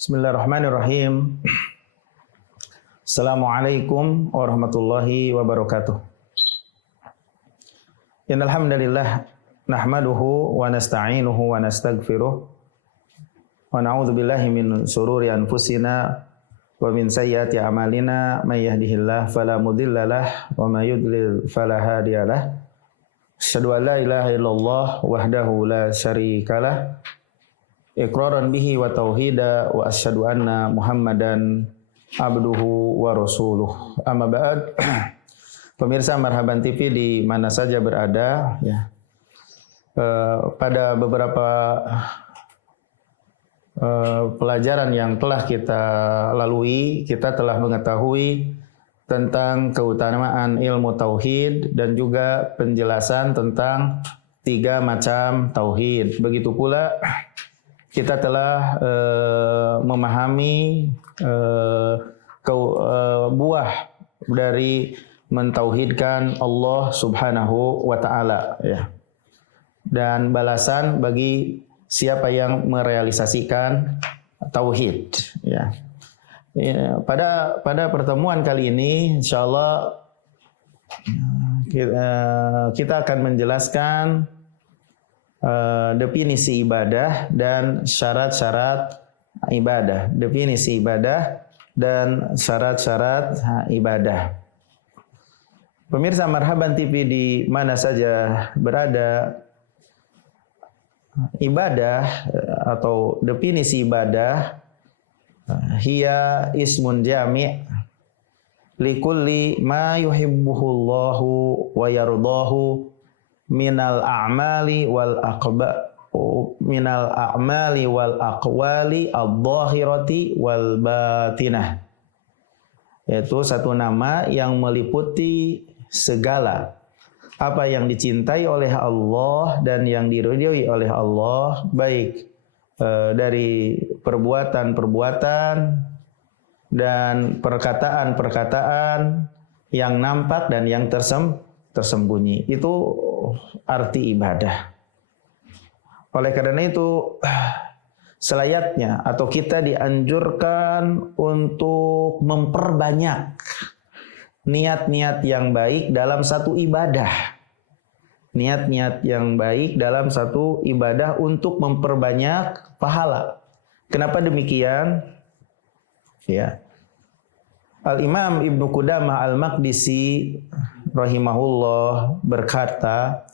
Bismillahirrahmanirrahim. Assalamualaikum warahmatullahi wabarakatuh. Innal hamdalillah nahmaduhu wa nasta'inuhu wa nastaghfiruh wa na'udzu billahi min shururi anfusina wa min sayyiati a'malina may yahdihillahu fala mudhillalah wa may yudlil fala hadiyalah. Asyhadu an la ilaha illallah wahdahu la syarikalah iqraran bihi wa tauhida wa asyhadu anna Muhammadan abduhu wa rasuluh. Amma ba'd. Pemirsa Marhaban TV di mana saja berada ya. Pada beberapa pelajaran yang telah kita lalui, kita telah mengetahui tentang keutamaan ilmu tauhid dan juga penjelasan tentang 3 macam tauhid. Begitu pula kita telah memahami buah dari mentauhidkan Allah Subhanahu wa taala ya. Dan balasan bagi siapa yang merealisasikan tauhid ya. Pada pertemuan kali ini insyaallah kita akan menjelaskan definisi ibadah dan syarat-syarat ibadah. Definisi ibadah dan syarat-syarat ibadah. Pemirsa Marhaban TV di mana saja berada, ibadah atau definisi ibadah hiya ismun jami' likulli ma yuhibbuhullahu wa yardahu minal a'mali wal aqwali adh-dhahirati wal batinah. Yaitu satu nama yang meliputi segala apa yang dicintai oleh Allah dan yang diridhoi oleh Allah, baik dari perbuatan-perbuatan dan perkataan-perkataan yang nampak dan yang tersembunyi. Itu arti ibadah. Oleh karena itu selayaknya atau kita dianjurkan untuk memperbanyak niat-niat yang baik dalam satu ibadah. Niat-niat yang baik dalam satu ibadah untuk memperbanyak pahala. Kenapa demikian? Ya. Al-Imam Ibnu Qudamah Al-Maqdisi rahimahullah berkata,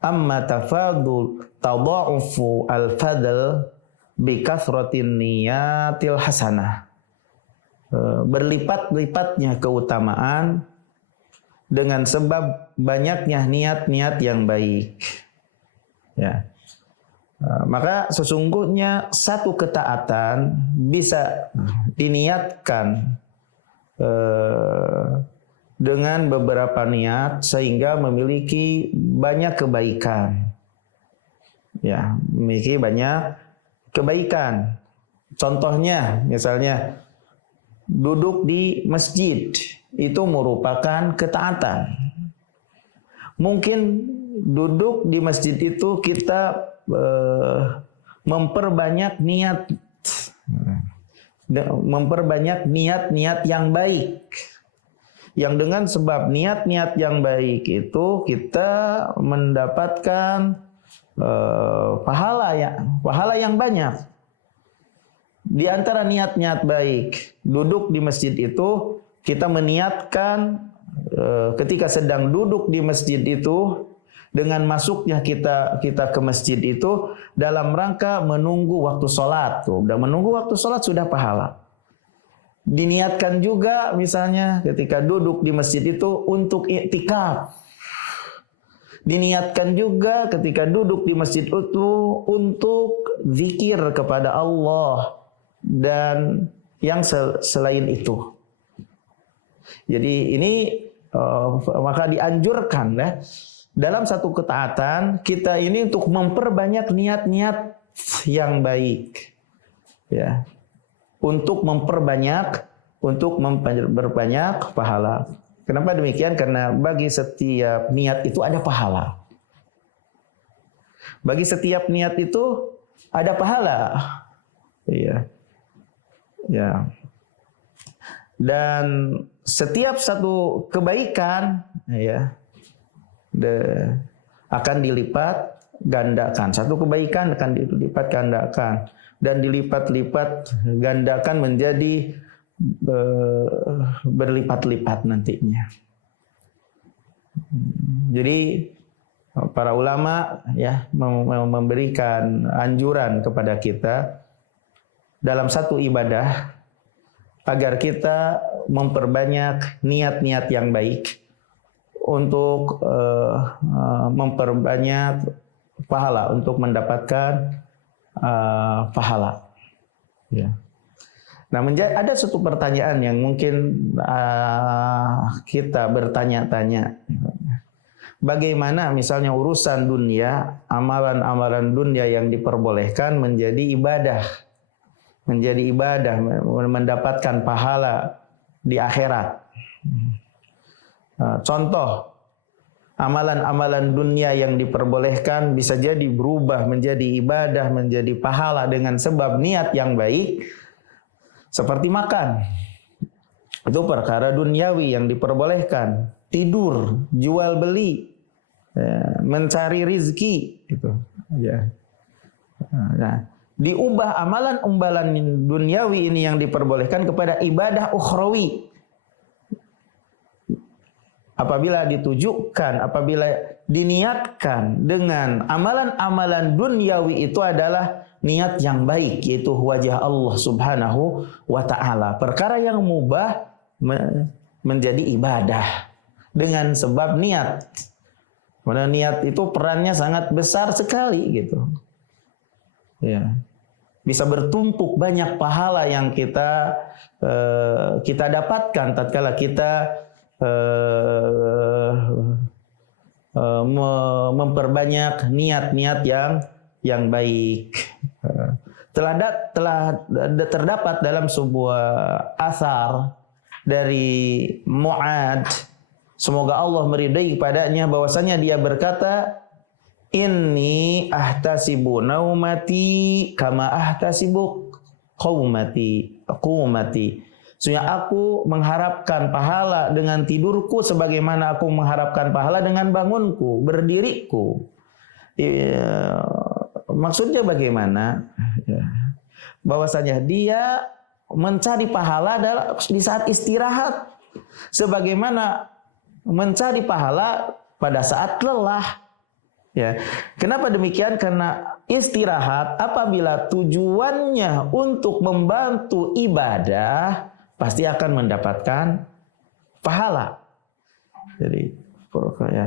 amma tada'ufu al-fadl bi kathratin niyatil hasanah. Berlipat-lipatnya keutamaan dengan sebab banyaknya niat-niat yang baik. Ya. Maka sesungguhnya satu ketaatan bisa diniatkan dengan beberapa niat sehingga memiliki banyak kebaikan. Ya, memiliki banyak kebaikan. Contohnya, misalnya duduk di masjid itu merupakan ketaatan. Mungkin duduk di masjid itu kita memperbanyak niat-niat yang baik. Yang dengan sebab niat-niat yang baik itu kita mendapatkan pahala yang banyak. Di antara niat-niat baik duduk di masjid itu kita meniatkan ketika sedang duduk di masjid itu dengan masuknya kita ke masjid itu dalam rangka menunggu waktu sholat. Udah menunggu waktu sholat sudah pahala. Diniatkan juga misalnya ketika duduk di masjid itu untuk i'tikaf. Diniatkan juga ketika duduk di masjid itu untuk zikir kepada Allah dan yang selain itu. Jadi ini maka dianjurkan ya, dalam satu ketaatan kita ini untuk memperbanyak niat-niat yang baik. Ya. Untuk memperbanyak pahala. Kenapa demikian? Karena bagi setiap niat itu ada pahala. Bagi setiap niat itu ada pahala. Iya. Ya. Dan setiap satu kebaikan ya akan dilipat gandakan. Satu kebaikan akan dilipat gandakan dan dilipat-lipat gandakan menjadi berlipat-lipat nantinya. Jadi para ulama ya memberikan anjuran kepada kita dalam satu ibadah agar kita memperbanyak niat-niat yang baik untuk memperbanyak pahala, untuk mendapatkan pahala. Ya. Nah, ada satu pertanyaan yang mungkin kita bertanya-tanya. Bagaimana misalnya urusan dunia, amalan-amalan dunia yang diperbolehkan menjadi ibadah, mendapatkan pahala di akhirat. Contoh, amalan-amalan dunia yang diperbolehkan bisa jadi berubah menjadi ibadah, menjadi pahala dengan sebab niat yang baik, seperti makan. Itu perkara duniawi yang diperbolehkan. Tidur, jual beli, mencari rizki, gitu. Ya. Nah, diubah amalan-amalan duniawi ini yang diperbolehkan kepada ibadah ukhrawi. Apabila ditujukan, apabila diniatkan dengan amalan-amalan duniawi itu adalah niat yang baik, yaitu wajah Allah Subhanahu wa ta'ala. Perkara yang mubah menjadi ibadah dengan sebab niat. Karena niat itu perannya sangat besar sekali gitu. Ya. Bisa bertumpuk banyak pahala yang kita dapatkan tatkala kita memperbanyak niat-niat yang baik. Telah terdapat dalam sebuah asar dari Mu'ad, semoga Allah meridai padanya, bahwasanya dia berkata, inni ahtasibu naumati kama ahtasibu qumati. Sesungguhnya aku mengharapkan pahala dengan tidurku sebagaimana aku mengharapkan pahala dengan bangunku, berdiriku. Maksudnya bagaimana? Bahwasanya dia mencari pahala di saat istirahat, sebagaimana mencari pahala pada saat lelah. Ya, kenapa demikian? Karena istirahat apabila tujuannya untuk membantu ibadah pasti akan mendapatkan pahala. Jadi ya,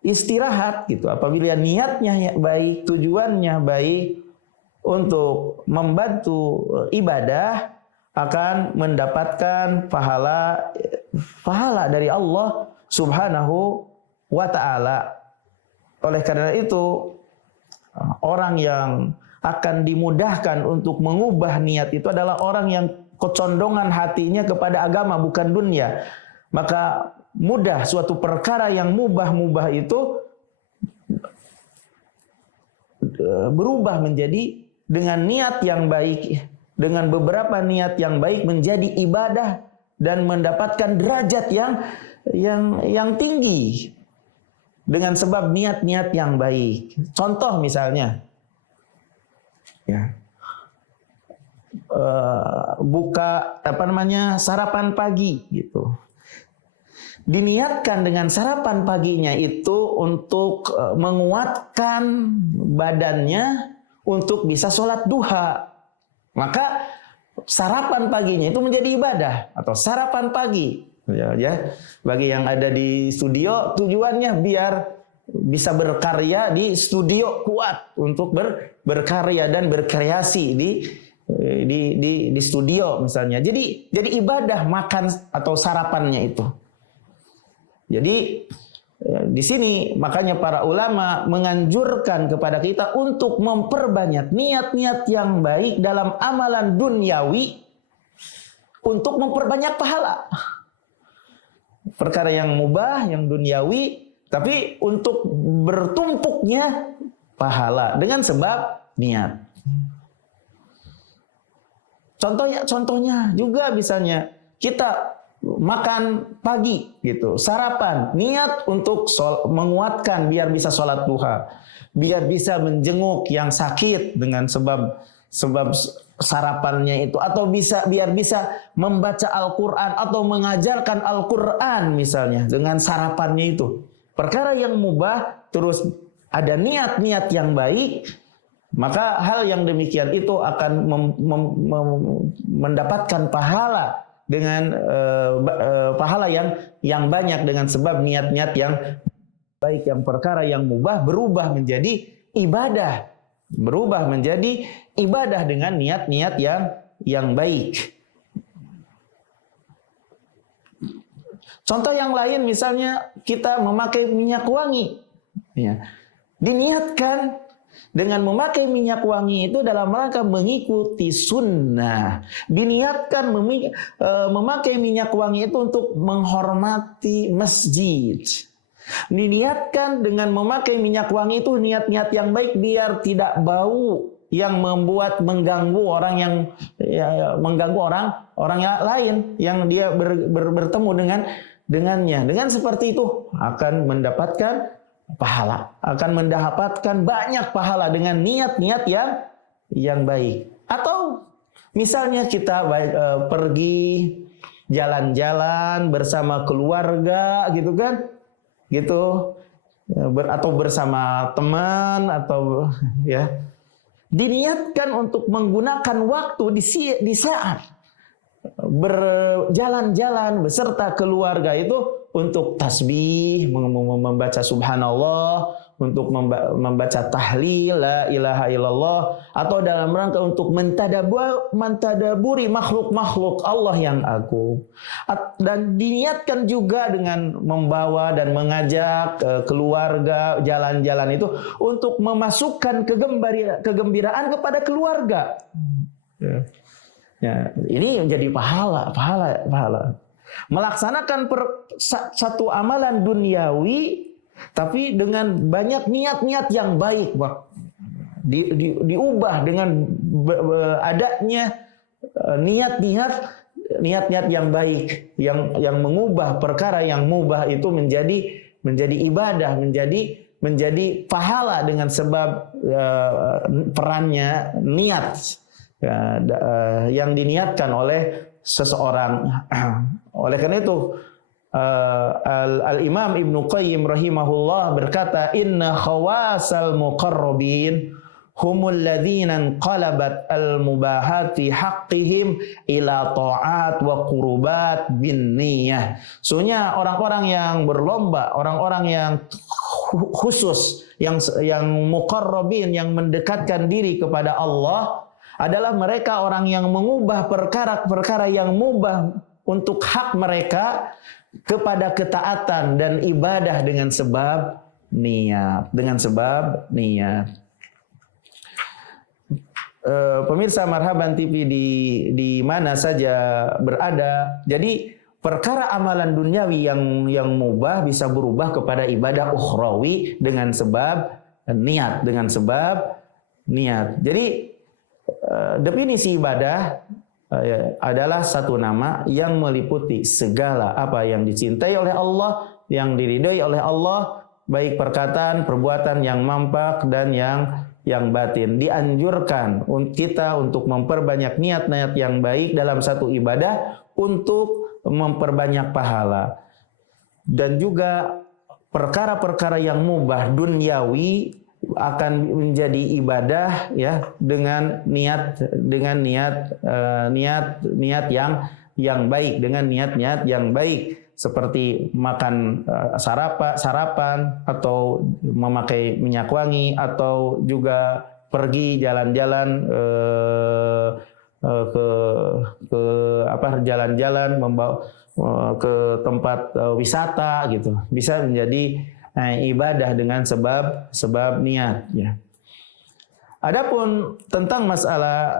istirahat gitu. Apabila niatnya baik, tujuannya baik untuk membantu ibadah akan mendapatkan pahala dari Allah Subhanahu wa ta'ala. Oleh karena itu, orang yang akan dimudahkan untuk mengubah niat itu adalah orang yang kecondongan hatinya kepada agama bukan dunia. Maka mudah suatu perkara yang mubah-mubah itu berubah menjadi dengan niat yang baik, dengan beberapa niat yang baik menjadi ibadah dan mendapatkan derajat yang tinggi. Dengan sebab niat-niat yang baik. Contoh misalnya, ya, buka sarapan pagi gitu. Diniatkan dengan sarapan paginya itu untuk menguatkan badannya untuk bisa sholat duha. Maka sarapan paginya itu menjadi ibadah atau sarapan pagi. Ya, bagi yang ada di studio, tujuannya biar bisa berkarya di studio, kuat untuk berkarya dan berkreasi di studio misalnya. Jadi ibadah makan atau sarapannya itu. Jadi di sini makanya para ulama menganjurkan kepada kita untuk memperbanyak niat-niat yang baik dalam amalan duniawi untuk memperbanyak pahala. Perkara yang mubah, yang duniawi, tapi untuk bertumpuknya pahala dengan sebab niat. Contohnya juga misalnya kita makan pagi gitu, sarapan, niat untuk menguatkan biar bisa sholat duha, biar bisa menjenguk yang sakit dengan sebab sarapannya itu, atau biar bisa membaca Al-Quran atau mengajarkan Al-Quran misalnya dengan sarapannya itu. Perkara yang mubah terus ada niat-niat yang baik, maka hal yang demikian itu akan mendapatkan pahala dengan pahala yang banyak dengan sebab niat-niat yang baik. Yang perkara yang mubah berubah menjadi ibadah, dengan niat-niat yang baik. Contoh yang lain misalnya kita memakai minyak wangi, ya. Diniatkan dengan memakai minyak wangi itu dalam rangka mengikuti sunnah. Diniatkan memakai minyak wangi itu untuk menghormati masjid. Diniatkan dengan memakai minyak wangi itu niat-niat yang baik biar tidak bau yang membuat mengganggu orang yang lain yang dia bertemu dengannya. Dengan seperti itu akan mendapatkan pahala, akan mendapatkan banyak pahala dengan niat-niat yang baik. Atau misalnya kita pergi jalan-jalan bersama keluarga gitu kan, atau bersama teman, atau ya diniatkan untuk menggunakan waktu di saat berjalan-jalan beserta keluarga itu untuk tasbih, membaca subhanallah, untuk membaca tahlil la ilaha illallah, atau dalam rangka untuk mentadaburi makhluk-makhluk Allah yang agung. Dan diniatkan juga dengan membawa dan mengajak keluarga jalan-jalan itu untuk memasukkan kegembiraan kepada keluarga. Ya, ini menjadi pahala. Melaksanakan satu amalan duniawi tapi dengan banyak niat-niat yang baik, diubah dengan adanya niat-niat yang baik yang mengubah perkara yang mubah itu menjadi ibadah, menjadi pahala dengan sebab perannya niat yang diniatkan oleh seseorang. Oleh karena itu Al-Imam Ibnu Qayyim rahimahullah berkata, inna khawasal muqarrabin humul ladzina qalabat al-mubahati haqqihim ila ta'at wa qurubat bin niyah. Sesungguhnya orang-orang yang berlomba, orang-orang yang khusus, yang muqarrabin, yang mendekatkan diri kepada Allah adalah mereka orang yang mengubah perkara-perkara yang mubah untuk hak mereka kepada ketaatan dan ibadah dengan sebab niat. Pemirsa Marhaban TV di mana saja berada, jadi perkara amalan duniawi yang mubah bisa berubah kepada ibadah ukhrawi dengan sebab niat. Jadi definisi ibadah adalah satu nama yang meliputi segala apa yang dicintai oleh Allah, yang diridhoi oleh Allah, baik perkataan, perbuatan yang nampak dan yang batin. Dianjurkan kita untuk memperbanyak niat-niat yang baik dalam satu ibadah untuk memperbanyak pahala. Dan juga perkara-perkara yang mubah duniawi akan menjadi ibadah ya dengan niat yang baik, dengan niat-niat yang baik, seperti makan sarapan atau memakai minyak wangi, atau juga pergi jalan-jalan jalan-jalan membawa ke tempat wisata gitu, bisa menjadi ibadah dengan sebab niat ya. Adapun tentang masalah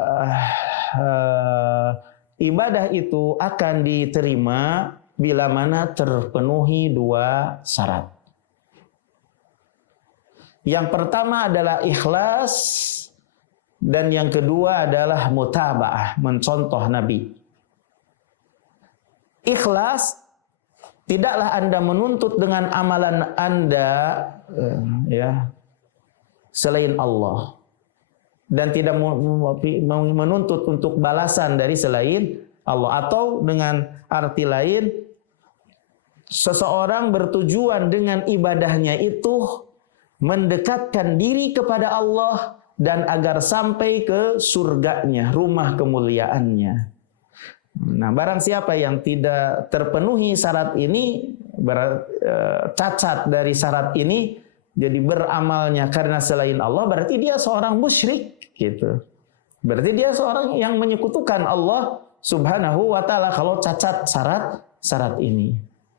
ibadah itu akan diterima bila mana terpenuhi dua syarat. Yang pertama adalah ikhlas Dan yang kedua adalah mutaba'ah, mencontoh Nabi. Ikhlas, tidaklah Anda menuntut dengan amalan Anda selain Allah, dan tidak menuntut untuk balasan dari selain Allah. Atau dengan arti lain, seseorang bertujuan dengan ibadahnya itu mendekatkan diri kepada Allah dan agar sampai ke surganya, rumah kemuliaannya. Nah, barang siapa yang tidak terpenuhi syarat ini, cacat dari syarat ini, jadi beramalnya karena selain Allah, berarti dia seorang musyrik gitu. Berarti dia seorang yang menyekutukan Allah Subhanahu wa taala kalau cacat syarat ini.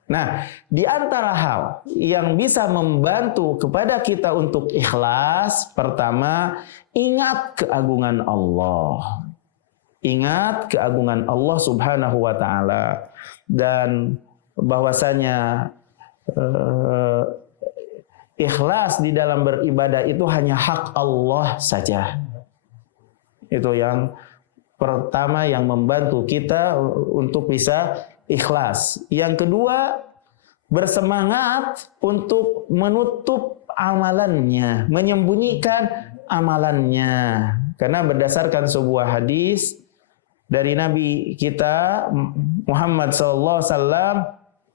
Nah, di antara hal yang bisa membantu kepada kita untuk ikhlas, pertama, ingat keagungan Allah. Ingat keagungan Allah Subhanahu wa taala, dan bahwasanya ikhlas di dalam beribadah itu hanya hak Allah saja. Itu yang pertama yang membantu kita untuk bisa ikhlas. Yang kedua, bersemangat untuk menutup amalannya, menyembunyikan amalannya. Karena berdasarkan sebuah hadis dari Nabi kita Muhammad sallallahu alaihi wasallam,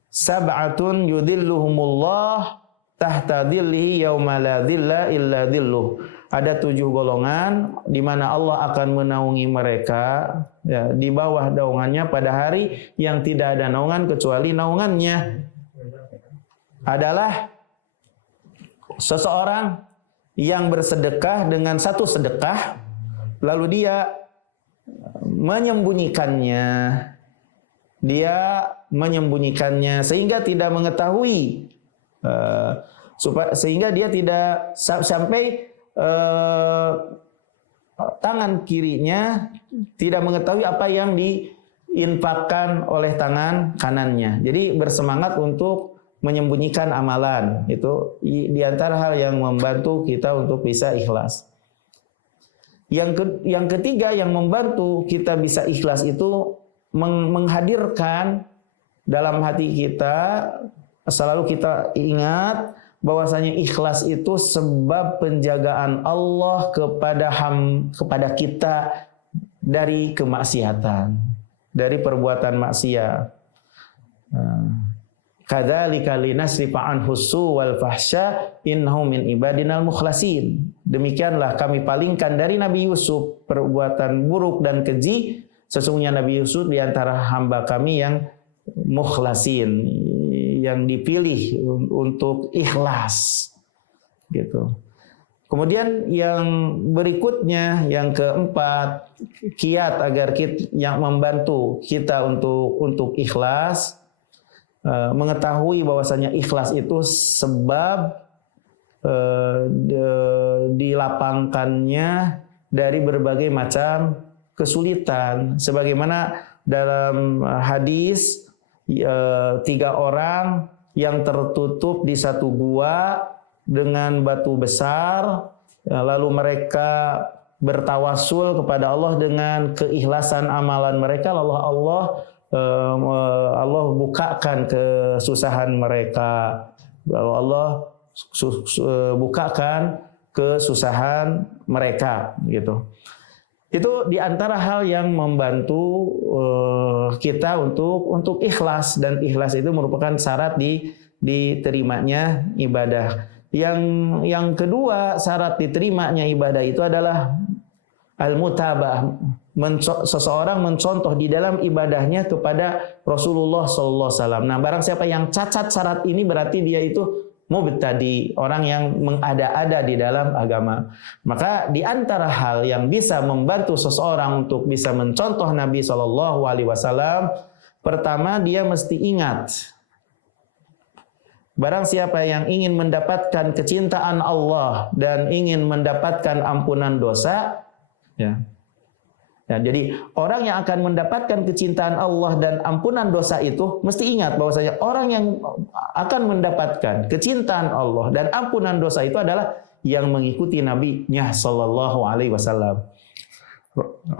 sab'atun yudhilluhumullah tahta dhillihi yauma la dhilla illa dhilluh. Ada 7 golongan di mana Allah akan menaungi mereka di bawah naungannya pada hari yang tidak ada naungan kecuali naungannya. Adalah seseorang yang bersedekah dengan satu sedekah, lalu dia menyembunyikannya sehingga tidak mengetahui, sehingga dia tidak sampai tangan kirinya tidak mengetahui apa yang diinfakkan oleh tangan kanannya. Jadi bersemangat untuk menyembunyikan amalan. Itu di antara hal yang membantu kita untuk bisa ikhlas. Yang ketiga yang membantu kita bisa ikhlas itu menghadirkan dalam hati kita, selalu kita ingat bahwasanya ikhlas itu sebab penjagaan Allah kepada kita dari kemaksiatan, dari perbuatan maksiat. Kadzalika linasrifa anhu su wal fahsya innahu min ibadinal mukhlasin. Demikianlah kami palingkan dari Nabi Yusuf perbuatan buruk dan keji. Sesungguhnya Nabi Yusuf di antara hamba kami yang mukhlasin, yang dipilih untuk ikhlas gitu. Kemudian yang berikutnya, yang keempat, kiat agar yang membantu kita untuk ikhlas, mengetahui bahwasanya ikhlas itu sebab dilapangkannya dari berbagai macam kesulitan. Sebagaimana dalam hadis 3 orang yang tertutup di satu gua dengan batu besar, lalu mereka bertawasul kepada Allah dengan keikhlasan amalan mereka, lalu Allah bukakan kesusahan mereka, lalu Allah bukakan kesusahan mereka gitu. Itu di antara hal yang membantu kita untuk ikhlas, dan ikhlas itu merupakan syarat diterimanya ibadah. Yang kedua syarat diterimanya ibadah itu adalah al-mutaba'ah, seseorang mencontoh di dalam ibadahnya kepada Rasulullah sallallahu alaihi wasallam. Nah, barang siapa yang cacat syarat ini berarti dia itu mubtadi, orang yang mengada-ada di dalam agama. Maka di antara hal yang bisa membantu seseorang untuk bisa mencontoh Nabi sallallahu alaihi wasallam, pertama dia mesti ingat, barang siapa yang ingin mendapatkan kecintaan Allah dan ingin mendapatkan ampunan dosa, jadi orang yang akan mendapatkan kecintaan Allah dan ampunan dosa itu mesti ingat bahwasanya orang yang akan mendapatkan kecintaan Allah dan ampunan dosa itu adalah yang mengikuti Nabi-Nya sallallahu alaihi wasallam.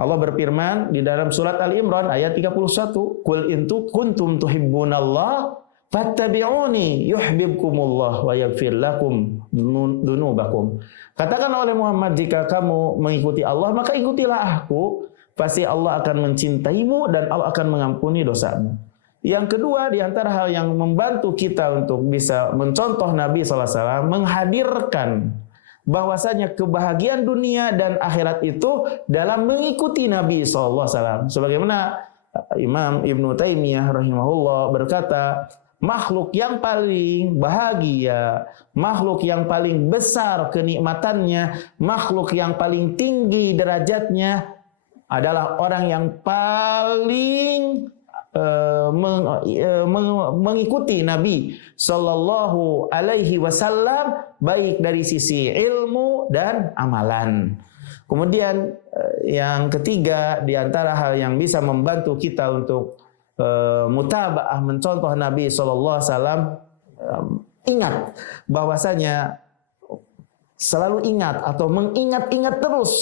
Allah berfirman di dalam surat Ali Imran ayat 31, "Qul in kuntum tuhibbunallah fattabi'uni yuhibbukumullah wa yaghfir lakum dzunubakum." Katakan oleh Muhammad, jika kamu mengikuti Allah, maka ikutilah aku, pasti Allah akan mencintaimu dan Allah akan mengampuni dosamu. Yang kedua, di antara hal yang membantu kita untuk bisa mencontoh Nabi SAW, menghadirkan bahwasanya kebahagiaan dunia dan akhirat itu dalam mengikuti Nabi SAW. Sebagaimana Imam Ibnu Taimiyah rahimahullah berkata, makhluk yang paling bahagia, makhluk yang paling besar kenikmatannya, makhluk yang paling tinggi derajatnya adalah orang yang paling mengikuti Nabi Sallallahu Alaihi Wasallam, baik dari sisi ilmu dan amalan. Kemudian yang ketiga, di antara hal yang bisa membantu kita untuk mutabaah mencontoh Nabi Sallallahu Alaihi Wasallam, ingat bahwasanya, selalu ingat atau mengingat-ingat terus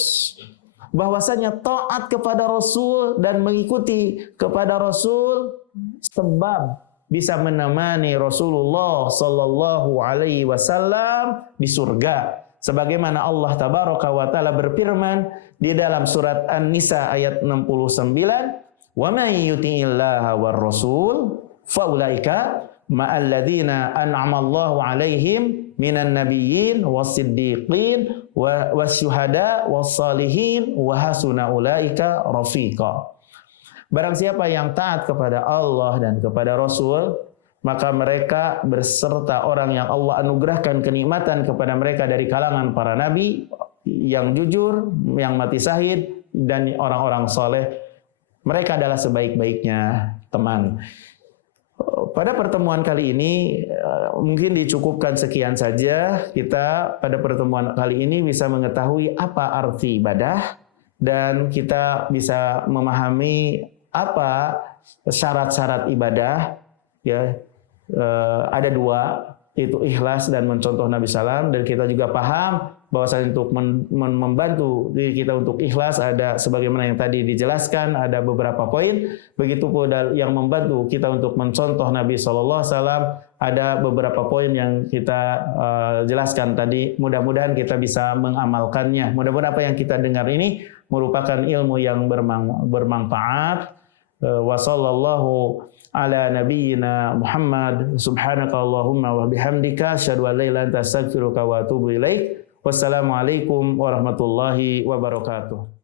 bahwasanya taat kepada Rasul dan mengikuti kepada Rasul sebab bisa menemani Rasulullah sallallahu alaihi wasallam di surga. Sebagaimana Allah tabaraka wa taala berfirman di dalam surat An-Nisa ayat 69, "Wa may yuti'illaha war rasul faulaika ma'alladzina an'amallahu alaihim minan nabiyyin was-siddiqin wasyuhada was-salihin wa hasuna ulaika rafiqa." Barang siapa yang taat kepada Allah dan kepada Rasul, maka mereka berserta orang yang Allah anugerahkan kenikmatan kepada mereka dari kalangan para nabi yang jujur, yang mati syahid, dan orang-orang soleh. Mereka adalah sebaik-baiknya teman. Pada pertemuan kali ini mungkin dicukupkan sekian saja. Kita pada pertemuan kali ini bisa mengetahui apa arti ibadah dan kita bisa memahami apa syarat-syarat ibadah. Ya, ada dua, yaitu ikhlas dan mencontoh Nabi SAW. Dan kita juga paham bahwasanya untuk membantu diri kita untuk ikhlas ada sebagaimana yang tadi dijelaskan, ada beberapa poin. Begitu pula yang membantu kita untuk mencontoh Nabi SAW, ada beberapa poin yang kita jelaskan tadi. Mudah-mudahan kita bisa mengamalkannya. Mudah-mudahan apa yang kita dengar ini merupakan ilmu yang bermanfaat. Wa sallallahu ala nabiyyina Muhammad, subhanaka Allahumma wa bihamdika, asyhadu an la ilaha illa anta astaghfiruka wa atubu ilaik. Wassalamualaikum warahmatullahi wabarakatuh.